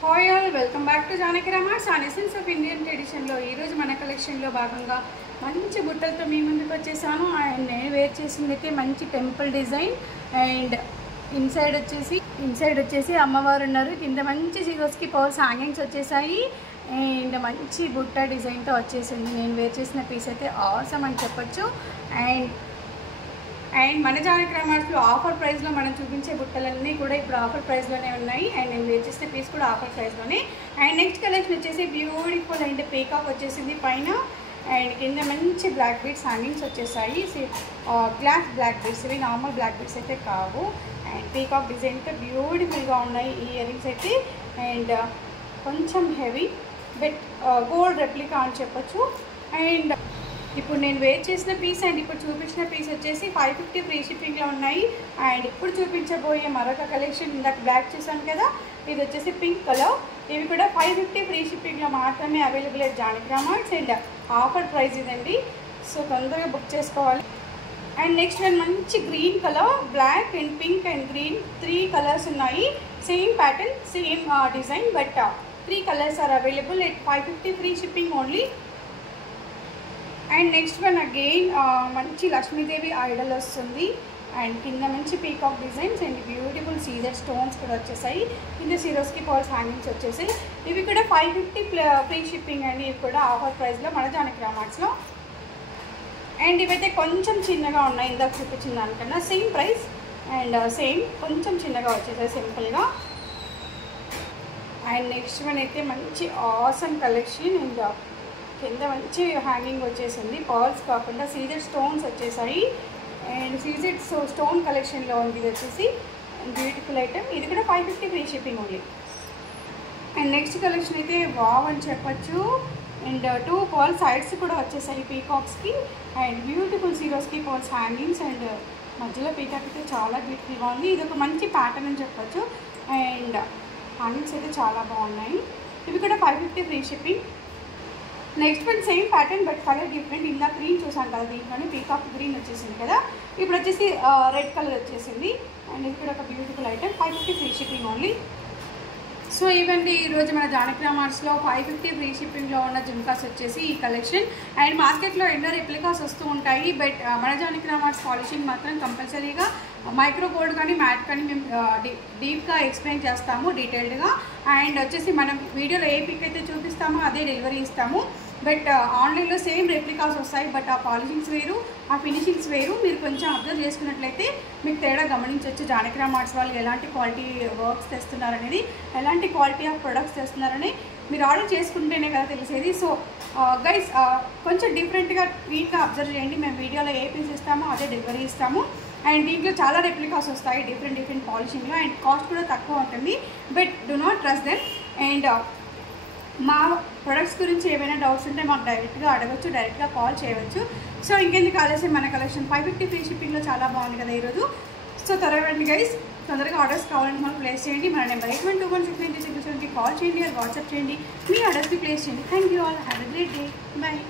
Hi all, welcome back to Janaki Ramarts and essence of Indian ట్రెడిషన్లో ఈరోజు మన కలెక్షన్లో భాగంగా మంచి బుట్టలతో మీ ముందుకు వచ్చేసాను. అండ్ నేను వేర్ చేసింది అయితే మంచి టెంపుల్ డిజైన్ అండ్ ఇన్సైడ్ వచ్చేసి అమ్మవారు ఉన్నారు. కింద మంచి జీరోస్కి పర్ల్స్ హ్యాంగింగ్స్ వచ్చేసాయి అండ్ మంచి బుట్ట డిజైన్తో వచ్చేసింది. నేను వేర్ చేసిన పీస్ అయితే ఆసమ్ అని చెప్పొచ్చు. అండ్ మన జానకి రమార్ట్స్లో ఆఫర్ ప్రైస్లో మనం చూపించే బుట్టలన్నీ కూడా ఇప్పుడు ఆఫర్ ప్రైస్లోనే ఉన్నాయి. అండ్ నేను వేర్ చేసిన పీస్ కూడా ఆఫర్ ప్రైస్లోనే. అండ్ నెక్స్ట్ కలెక్షన్ వచ్చేసి బ్యూటిఫుల్ అండ్ పీకాక్ వచ్చేసింది పైన అండ్ కింద మంచి బ్లాక్ బీడ్స్ హ్యాంగింగ్స్ వచ్చేసాయి. గ్లాస్ బ్లాక్ బీడ్స్, ఇవి నార్మల్ బ్లాక్ బీడ్స్ అయితే కావు. అండ్ పీకాక్ డిజైన్తో బ్యూటిఫుల్గా ఉన్నాయి ఈ ఇయర్ రింగ్స్ అయితే. అండ్ కొంచెం హెవీ బట్ గోల్డ్ రెప్లికా అని చెప్పొచ్చు. అండ్ ఇప్పుడు నేను వేర్ చేసిన పీస్ అండ్ ఇప్పుడు చూపించిన పీస్ వచ్చేసి 550 ఫ్రీ షిప్పింగ్లో ఉన్నాయి. అండ్ ఇప్పుడు చూపించబోయే మరొక కలెక్షన్ ఇందాక బ్లాక్ చూసాను కదా, ఇది వచ్చేసి పింక్ కలర్. ఇవి కూడా 550 ఫ్రీ షిప్పింగ్లో మాత్రమే అవైలబుల్ అయ్యే Janaki Ramarts and offer price ఇదండి. సో తొందరగా బుక్ చేసుకోవాలి. అండ్ నెక్స్ట్ వన్ మంచి green colour, black and pink and green 3 colours ఉన్నాయి. Same pattern, same design, but 3 colours are available at 550 free shipping only. And next one again మంచి Lakshmidevi idol వస్తుంది and కింద మంచి peacock designs and beautiful C Z stones కూడా వచ్చేసాయి. కింద Swarovski pearls hangings వచ్చేసాయి. ఇవి కూడా 550 ఫ్రీ షిప్పింగ్ అండి. ఇవి కూడా ఆఫర్ ప్రైస్లో మన జానకి రమార్ట్స్లో. అండ్ ఇవైతే కొంచెం చిన్నగా ఉన్నాయి, ఇందాక చూపించిన దానికన్నా సేమ్ ప్రైస్ అండ్ సేమ్ కొంచెం చిన్నగా వచ్చేసాయి సింపుల్గా. అండ్ నెక్స్ట్ వన్ అయితే మంచి ఆసమ్ కలెక్షన్ అండ్ కింద మంచి హ్యాంగింగ్ వచ్చేసింది. పర్ల్స్ కాకుండా సీజర్ స్టోన్స్ వచ్చేసాయి అండ్ సీజర్ స్టోన్ కలెక్షన్లో ఉంది. ఇది వచ్చేసి బ్యూటిఫుల్ ఐటమ్. ఇది కూడా 550 free shipping only. And next collection అయితే వావ్ అని చెప్పచ్చు. అండ్ 2 పర్ల్ సైడ్స్ కూడా వచ్చేసాయి పీకాక్స్కి అండ్ బ్యూటిఫుల్ సీరోస్కి పర్ల్స్ హ్యాంగింగ్స్ అండ్ మధ్యలో పీకాక్ అయితే చాలా బ్యూటిఫుల్గా ఉంది. ఇది ఒక మంచి ప్యాటర్న్ అని చెప్పచ్చు. అండ్ హ్యాంగింగ్స్ అయితే చాలా బాగున్నాయి. ఇవి కూడా 550 free shipping. Next one same pattern but colour different. ఇందా గ్రీన్ చూసాను కదా, దీంట్లోనే పీకాక్ గ్రీన్ వచ్చేసింది కదా, ఇప్పుడు వచ్చేసి రెడ్ కలర్ వచ్చేసింది. అండ్ ఇది కూడా ఒక beautiful item, 550 free shipping only. So ఇవండి ఈరోజు మన జానకి రమార్ట్స్లో 550 ఫ్రీ షిప్పింగ్లో ఉన్న జుమ్కాస్ వచ్చేసి ఈ కలెక్షన్. అండ్ మార్కెట్లో ఎన్నో రెప్లికాస్ వస్తూ ఉంటాయి, బట్ మన జానకి రమార్ట్స్ పాలిషింగ్ మాత్రం కంపల్సరీగా మైక్రో గోల్డ్ కానీ మ్యాట్ కానీ మేము డీప్గా ఎక్స్ప్లెయిన్ చేస్తాము డీటెయిల్డ్గా. అండ్ వచ్చేసి మనం వీడియోలో ఏ పిక్ అయితే చూపిస్తామో అదే డెలివరీ ఇస్తాము. బట్ ఆన్లైన్లో సేమ్ రెప్లికాస్ వస్తాయి, బట్ ఆ పాలిషింగ్స్ వేరు, ఆ ఫినిషింగ్స్ వేరు. మీరు కొంచెం అబ్జర్వ్ చేసుకున్నట్లయితే మీకు తేడా గమనించవచ్చు. జానకి రమార్ట్స్ వాళ్ళు ఎలాంటి క్వాలిటీ వర్క్స్ తెస్తున్నారనేది, ఎలాంటి క్వాలిటీ ఆఫ్ ప్రొడక్ట్స్ తెస్తున్నారని మీరు ఆర్డర్ చేసుకుంటేనే కదా తెలిసేది. సో గైస్ కొంచెం డిఫరెంట్గా నీట్గా అబ్జర్వ్ చేయండి. మేము వీడియోలో ఏ పీస్ ఇస్తామో అదే డెలివరీ ఇస్తాము. అండ్ దీంట్లో చాలా రెప్లికాస్ వస్తాయి డిఫరెంట్ పాలిషింగ్లో అండ్ కాస్ట్ కూడా తక్కువ ఉంటుంది. But do not trust them. And మా ప్రొడక్ట్స్ గురించి ఏమైనా డౌట్స్ ఉంటే మాకు డైరెక్ట్గా అడగచ్చు, డైరెక్ట్గా కాల్ చేయవచ్చు. సో ఇంకెందుకు ఆలస్యం, మన కలెక్షన్ 550 ఫ్రీ షిప్పింగ్లో చాలా బాగుంది కదా ఈరోజు. సో త్వరగా గైస్, తొందరగా ఆర్డర్స్ కావాలంటే మనం ప్లేస్ చేయండి. మన నెంబర్ 81216967కి కాల్ చేయండి, అది వాట్సాప్ చేయండి, మీ ఆర్డర్స్ని ప్లేస్ చేయండి. Thank you all, have a great day, bye.